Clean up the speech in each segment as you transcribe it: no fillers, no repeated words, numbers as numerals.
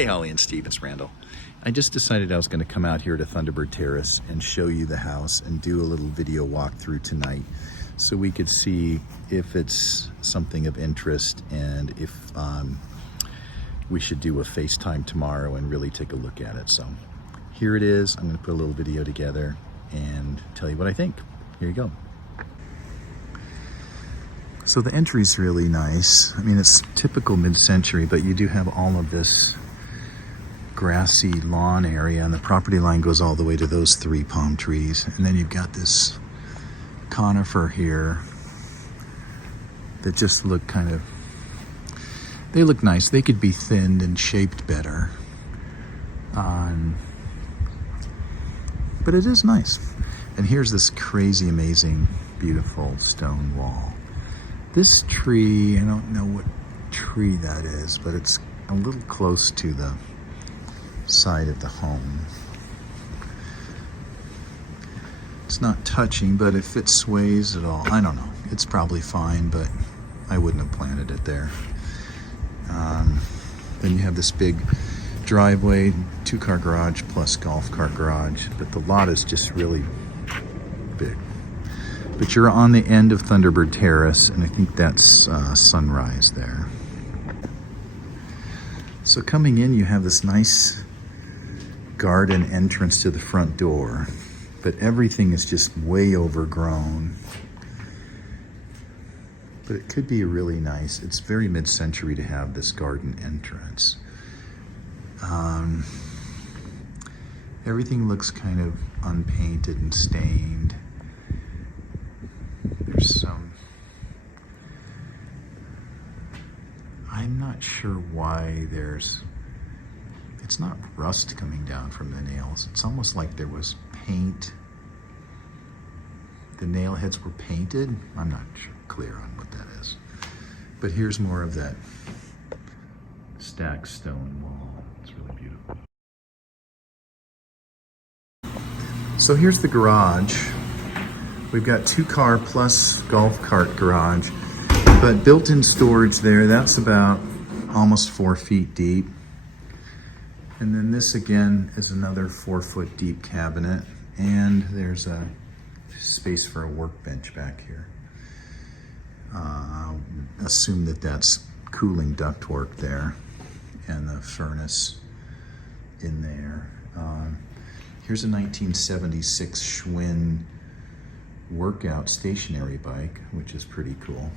Hey, Holly and Steve, it's Randall. I just decided I was going to come out here to Thunderbird Terrace and show you the house and do a little video walkthrough tonight so we could see if it's something of interest and if we should do a FaceTime tomorrow and really take a look at it. So here it is. I'm going to put a little video together and tell you what I think. Here you go. So the entry's really nice. I mean, it's typical mid-century, but you do have all of this grassy lawn area, and the property line goes all the way to those 3 palm trees. And then you've got this conifer here that just look kind of, they look nice. They could be thinned and shaped better. But it is nice. And here's this crazy, amazing, beautiful stone wall. This tree, I don't know what tree that is, but it's a little close to the side of the home. It's not touching, but if it sways at all, I don't know. It's probably fine, but I wouldn't have planted it there. Then you have this big driveway, 2-car garage plus golf cart garage, but the lot is just really big. But you're on the end of Thunderbird Terrace, and I think that's Sunrise there. So coming in, you have this nice garden entrance to the front door, but everything is just way overgrown. But it could be really nice. It's very mid-century to have this garden entrance. Everything looks kind of unpainted and stained. There's some, I'm not sure why it's not rust coming down from the nails. It's almost like there was paint. The nail heads were painted. I'm not clear on what that is. But here's more of that stacked stone wall. It's really beautiful. So here's the garage. We've got 2-car plus golf cart garage, but built-in storage there. That's about almost 4 feet deep. And then this again is another 4-foot deep cabinet. And there's a space for a workbench back here. Assume that that's cooling ductwork there and the furnace in there. Here's a 1976 Schwinn workout stationary bike, which is pretty cool.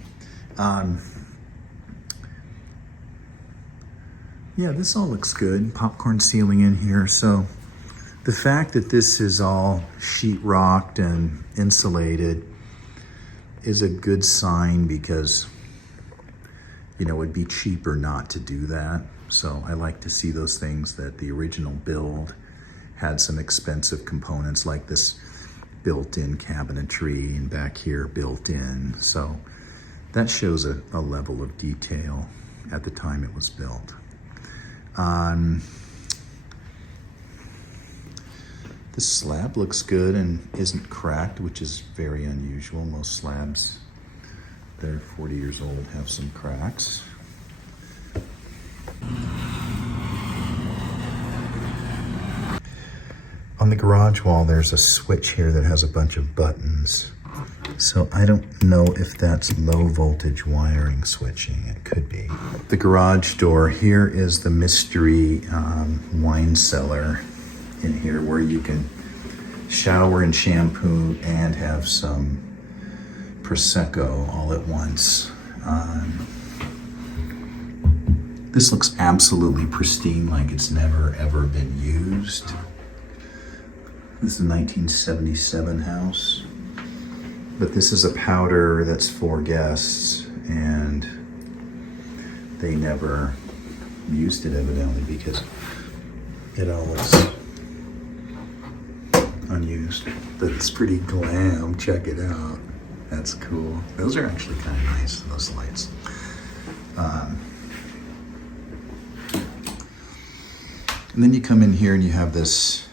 Yeah, this all looks good. Popcorn ceiling in here. So the fact that this is all sheetrocked and insulated is a good sign, because you know, it'd be cheaper not to do that. So I like to see those things that the original build had some expensive components, like this built-in cabinetry, and back here built in. So that shows a level of detail at the time it was built. This slab looks good and isn't cracked, which is very unusual. Most slabs that are 40 years old have some cracks. On the garage wall, there's a switch here that has a bunch of buttons. So I don't know if that's low voltage wiring switching. It could be. The garage door, here is the mystery wine cellar in here, where you can shower and shampoo and have some Prosecco all at once. This looks absolutely pristine, like it's never ever been used. This is a 1977 house, but this is a powder that's for guests, and they never used it evidently because it all looks unused. But it's pretty glam. Check it out. That's cool. Those are actually kind of nice, those lights. And then you come in here and you have this,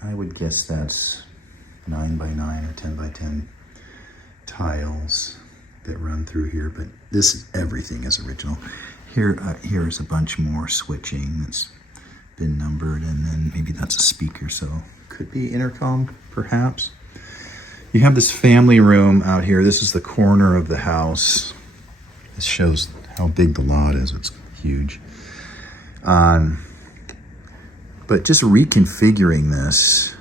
I would guess that's 9x9 or 10x10 tiles that run through here, but everything is original. Here's a bunch more switching that's been numbered, and then maybe that's a speaker, so could be intercom, perhaps. You have this family room out here. This is the corner of the house. This shows how big the lot is. It's huge. But just reconfiguring this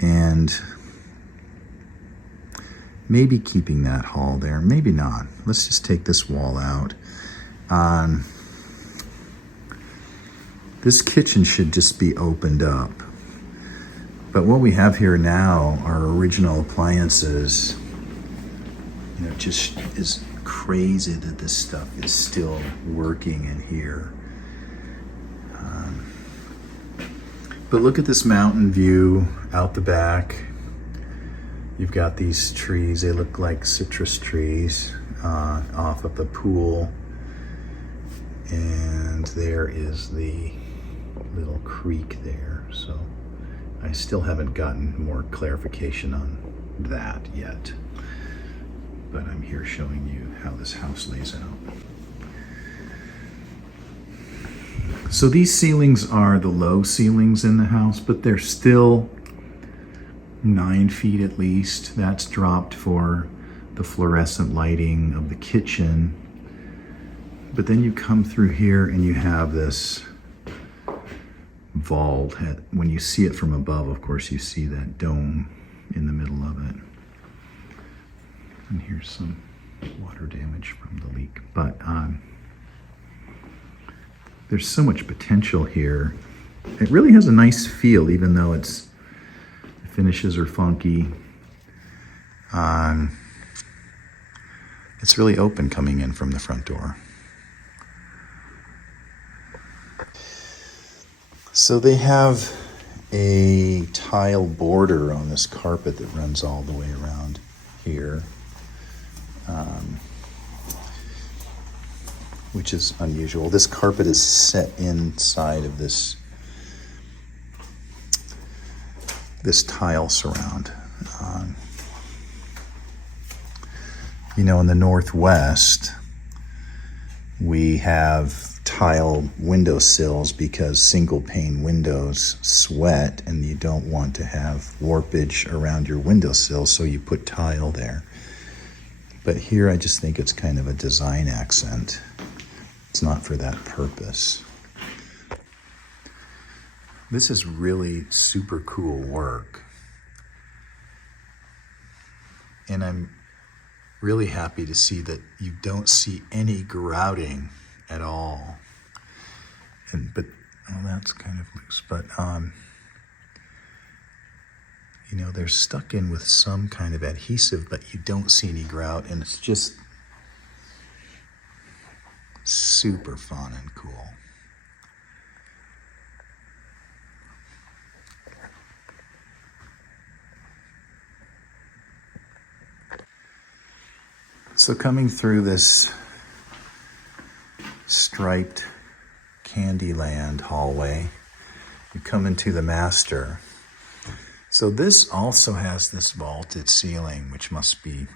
and maybe keeping that hall there, maybe not. Let's just take this wall out. This kitchen should just be opened up. But what we have here now are original appliances. You know, it just is crazy that this stuff is still working in here. But look at this mountain view out the back. You've got these trees, they look like citrus trees off of the pool. And there is the little creek there. So I still haven't gotten more clarification on that yet. But I'm here showing you how this house lays out. So these ceilings are the low ceilings in the house, but they're still 9 feet at least. That's dropped for the fluorescent lighting of the kitchen. But then you come through here and you have this vault. When you see it from above, of course, you see that dome in the middle of it. And here's some water damage from the leak. But there's so much potential here. It really has a nice feel, even though the finishes are funky. It's really open coming in from the front door. So they have a tile border on this carpet that runs all the way around here, which is unusual. This carpet is set inside of this tile surround. You know, in the Northwest, we have tile windowsills because single pane windows sweat and you don't want to have warpage around your windowsill, so you put tile there. But here I just think it's kind of a design accent. It's not for that purpose. This is really super cool work. And I'm really happy to see that you don't see any grouting at all. But that's kind of loose. But you know, they're stuck in with some kind of adhesive, but you don't see any grout, and it's just super fun and cool. So coming through this striped Candyland hallway, you come into the master. So this also has this vaulted ceiling, which must be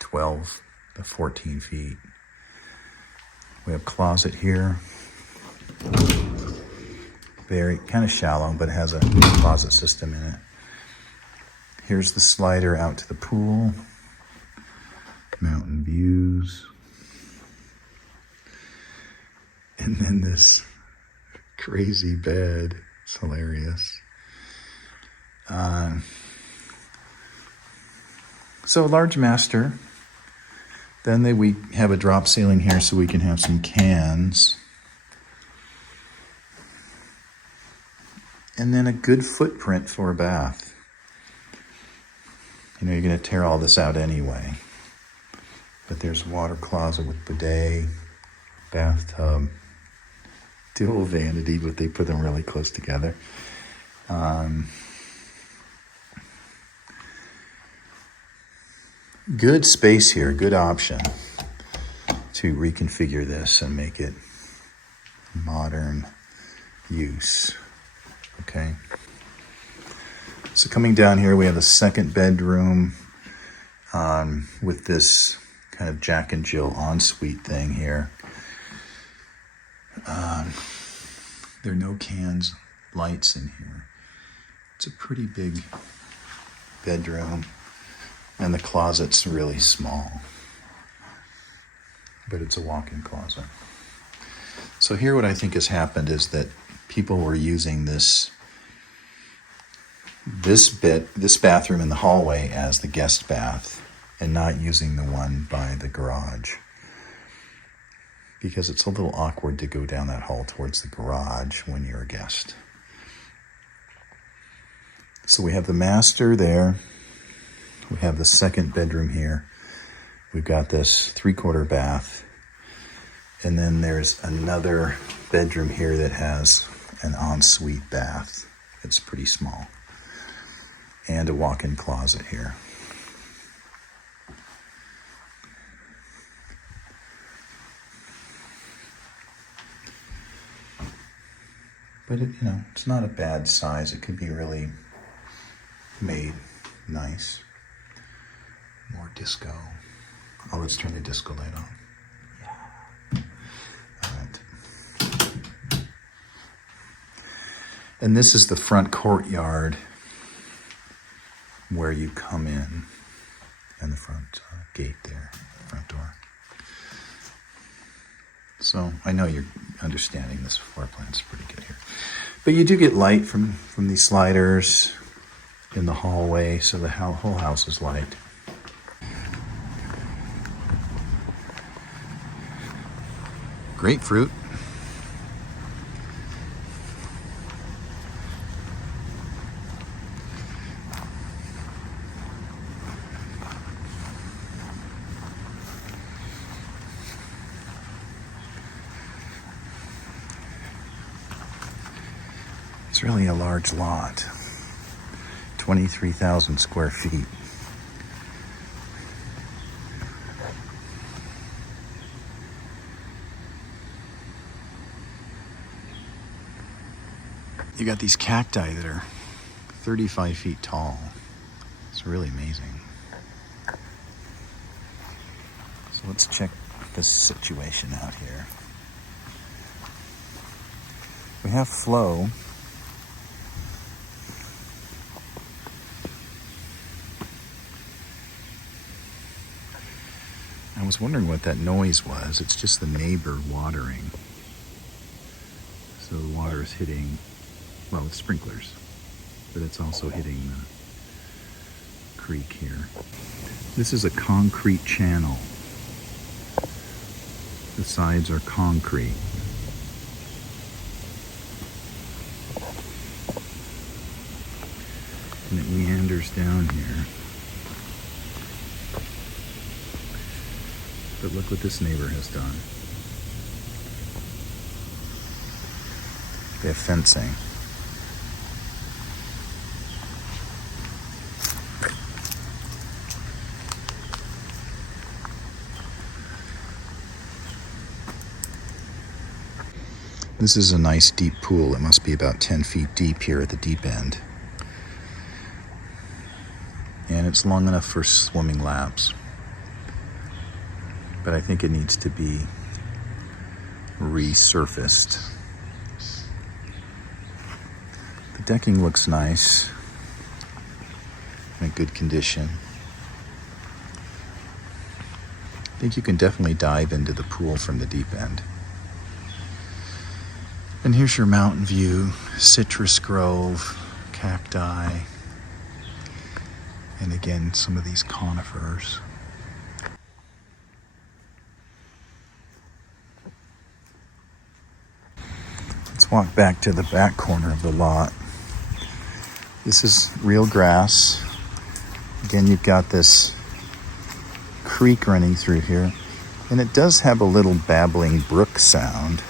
12 to 14 feet. We have a closet here. Very kind of shallow, but it has a closet system in it. Here's the slider out to the pool. Mountain views. And then this crazy bed. It's hilarious. So a large master. Then we have a drop ceiling here so we can have some cans. And then a good footprint for a bath. You know, you're going to tear all this out anyway. But there's a water closet with bidet, bathtub, dual vanity, but they put them really close together. Good space here, good option to reconfigure this and make it modern use. Okay. So coming down here, we have a second bedroom with this kind kind of Jack and Jill ensuite thing here. There are no cans, lights in here. It's a pretty big bedroom, and the closet's really small, but it's a walk-in closet. So here what I think has happened is that people were using this bathroom in the hallway as the guest bath and not using the one by the garage, because it's a little awkward to go down that hall towards the garage when you're a guest. So we have the master there. We have the second bedroom here. We've got this 3/4 bath. And then there's another bedroom here that has an ensuite bath. It's pretty small. And a walk-in closet here. But it's not a bad size. It could be really made nice. More disco. Oh, let's turn the disco light on. Yeah. All right. And this is the front courtyard where you come in, and the front gate there, front door. So I know you're understanding this floor plan's pretty good here. But you do get light from these sliders in the hallway, so the whole house is light. Grapefruit. It's really a large lot. 23,000 square feet. You got these cacti that are 35 feet tall. It's really amazing. So let's check this situation out here. We have flow. I was wondering what that noise was. It's just the neighbor watering. So the water is hitting, well, it's sprinklers, but it's also hitting the creek here. This is a concrete channel. The sides are concrete. And it meanders down here. But look what this neighbor has done. They have fencing. This is a nice deep pool. It must be about 10 feet deep here at the deep end. And it's long enough for swimming laps. But I think it needs to be resurfaced. The decking looks nice, in good condition. I think you can definitely dive into the pool from the deep end. And here's your mountain view, citrus grove, cacti, and again, some of these conifers. Let's walk back to the back corner of the lot. This is real grass. Again, you've got this creek running through here, and it does have a little babbling brook sound.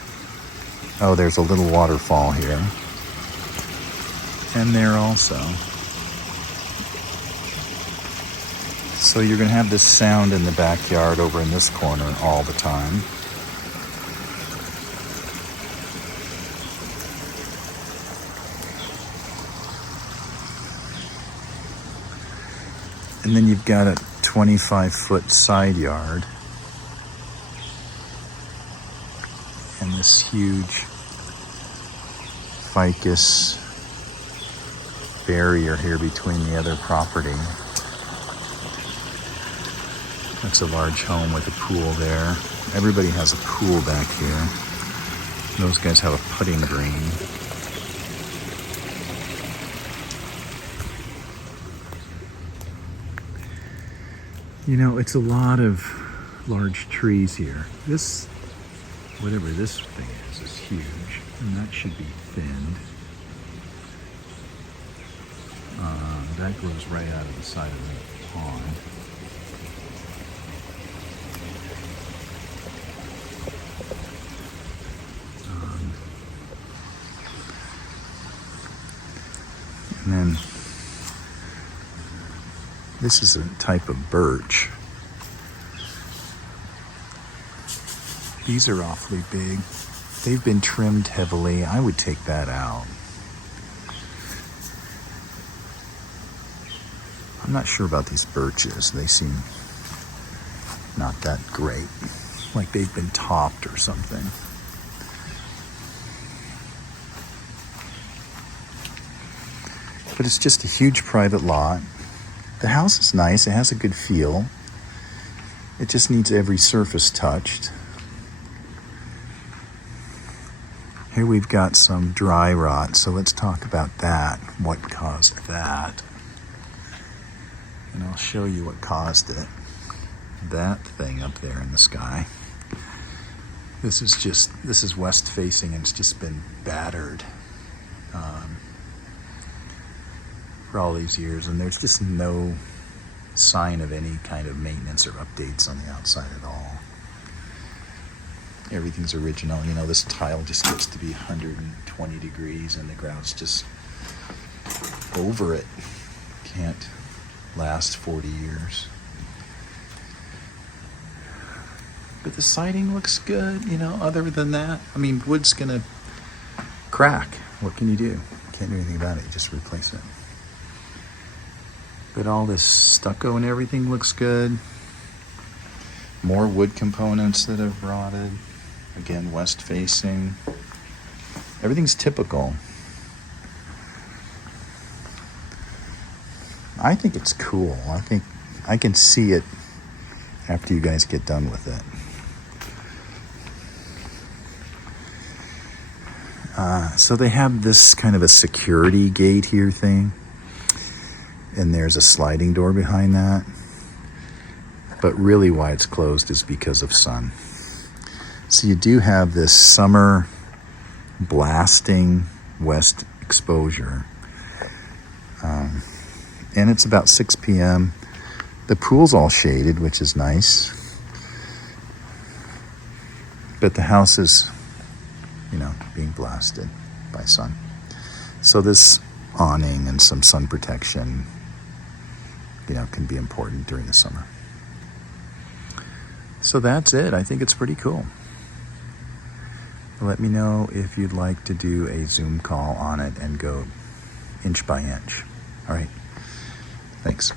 Oh, there's a little waterfall here. And there also. So you're going to have this sound in the backyard over in this corner all the time. And then you've got a 25-foot side yard. and this huge ficus barrier here between the other property. That's a large home with a pool there. Everybody has a pool back here. Those guys have a putting green. You know, it's a lot of large trees here. This, whatever this thing is huge, and that should be thinned. That grows right out of the side of the pond. And then this is a type of birch. These are awfully big. They've been trimmed heavily. I would take that out. I'm not sure about these birches. They seem not that great, like they've been topped or something. But it's just a huge private lot. The house is nice. It has a good feel. It just needs every surface touched. Here we've got some dry rot, so let's talk about that, what caused that. And I'll show you what caused it. That thing up there in the sky. This is west facing, and it's just been battered for all these years, and there's just no sign of any kind of maintenance or updates on the outside at all. Everything's original. You know, this tile just gets to be 120 degrees and the ground's just over it. Can't last 40 years. But the siding looks good, you know, other than that. I mean, wood's gonna crack. What can you do? Can't do anything about it, you just replace it. But all this stucco and everything looks good. More wood components that have rotted. Again, west facing. Everything's typical. I think it's cool. I think I can see it after you guys get done with it. So they have this kind of a security gate here thing. And there's a sliding door behind that. But really why it's closed is because of sun. So you do have this summer blasting west exposure. And it's about 6 p.m. The pool's all shaded, which is nice. But the house is, you know, being blasted by sun. So this awning and some sun protection, you know, can be important during the summer. So that's it. I think it's pretty cool. Let me know if you'd like to do a Zoom call on it and go inch by inch. All right. Thanks.